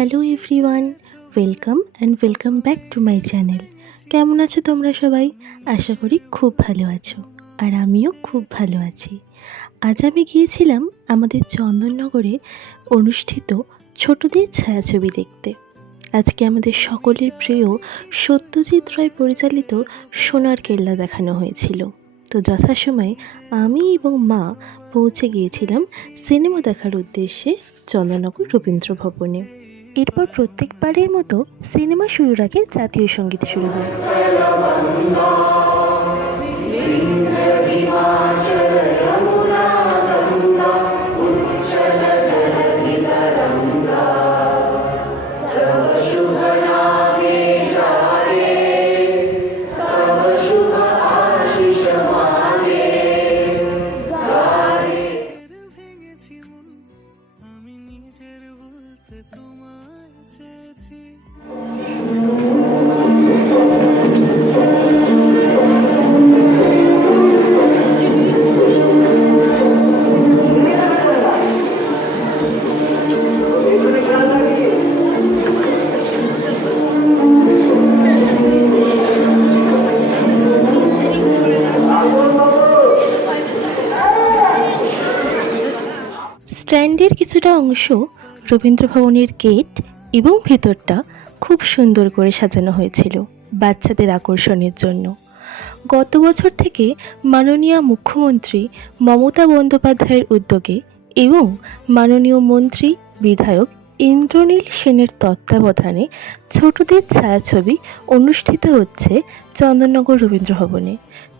Hello everyone, welcome back to my channel. কেমন আছো তোমরা সবাই? আশা করি খুব ভালো আছো, আর আমিও খুব ভালো আছি। আজ আমি গিয়েছিলাম আমাদের চন্দননগরে অনুষ্ঠিত ছোটদের ছায়াছবি দেখতে। আজকে আমাদের সকলের প্রিয় সত্যজিৎ রায় পরিচালিত সোনার কেল্লা দেখানো হয়েছিল। তো যথাসময়ে আমি এবং মা পৌঁছে গিয়েছিলাম সিনেমা দেখার উদ্দেশ্যে চন্দননগর রবীন্দ্র ভবনে। এরপর প্রত্যেকবারের মতো সিনেমা শুরুর আগে জাতীয় সঙ্গীত শুরু হয়। স্ট্যান্ডের কিছুটা অংশ রবীন্দ্র ভবনের গেট এবং ভেতরটা খুব সুন্দর করে সাজানো হয়েছিল বাচ্চাদের আকর্ষণের জন্য। গত বছর থেকে মাননীয় মুখ্যমন্ত্রী মমতা বন্দ্যোপাধ্যায়ের উদ্যোগে এবং মাননীয় মন্ত্রী বিধায়ক ইন্দ্রনীল সেনের তত্ত্বাবধানে ছোটদের ছায়াছবি অনুষ্ঠিত হচ্ছে চন্দননগর রবীন্দ্র ভবনে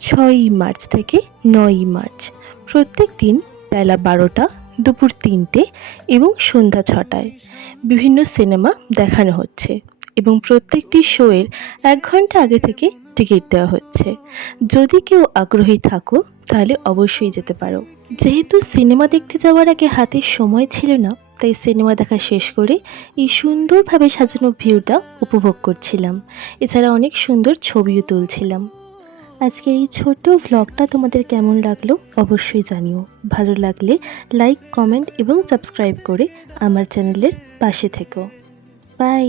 6ই মার্চ থেকে 9ই মার্চ। প্রত্যেক দিন বেলা 12টা, দুপুর 3টে এবং সন্ধ্যা 6টায় বিভিন্ন সিনেমা দেখানো হচ্ছে এবং প্রত্যেকটি শোয়ের 1 ঘন্টা আগে থেকে টিকিট দেওয়া হচ্ছে। যদি কেউ আগ্রহী থাকো তাহলে অবশ্যই যেতে পারো। যেহেতু সিনেমা দেখতে যাওয়ার আগে হাতে সময় ছিল না, তাই সিনেমা দেখা শেষ করে এই সুন্দরভাবে সাজানো ভিউটা উপভোগ করছিলাম। এছাড়া অনেক সুন্দর ছবিও তুলছিলাম। আজকের এই ছোট্ট ভ্লগটা তোমাদের কেমন লাগলো অবশ্যই জানিও। ভালো লাগলে লাইক, কমেন্ট এবং সাবস্ক্রাইব করে আমার চ্যানেলের পাশে থেকো। বাই।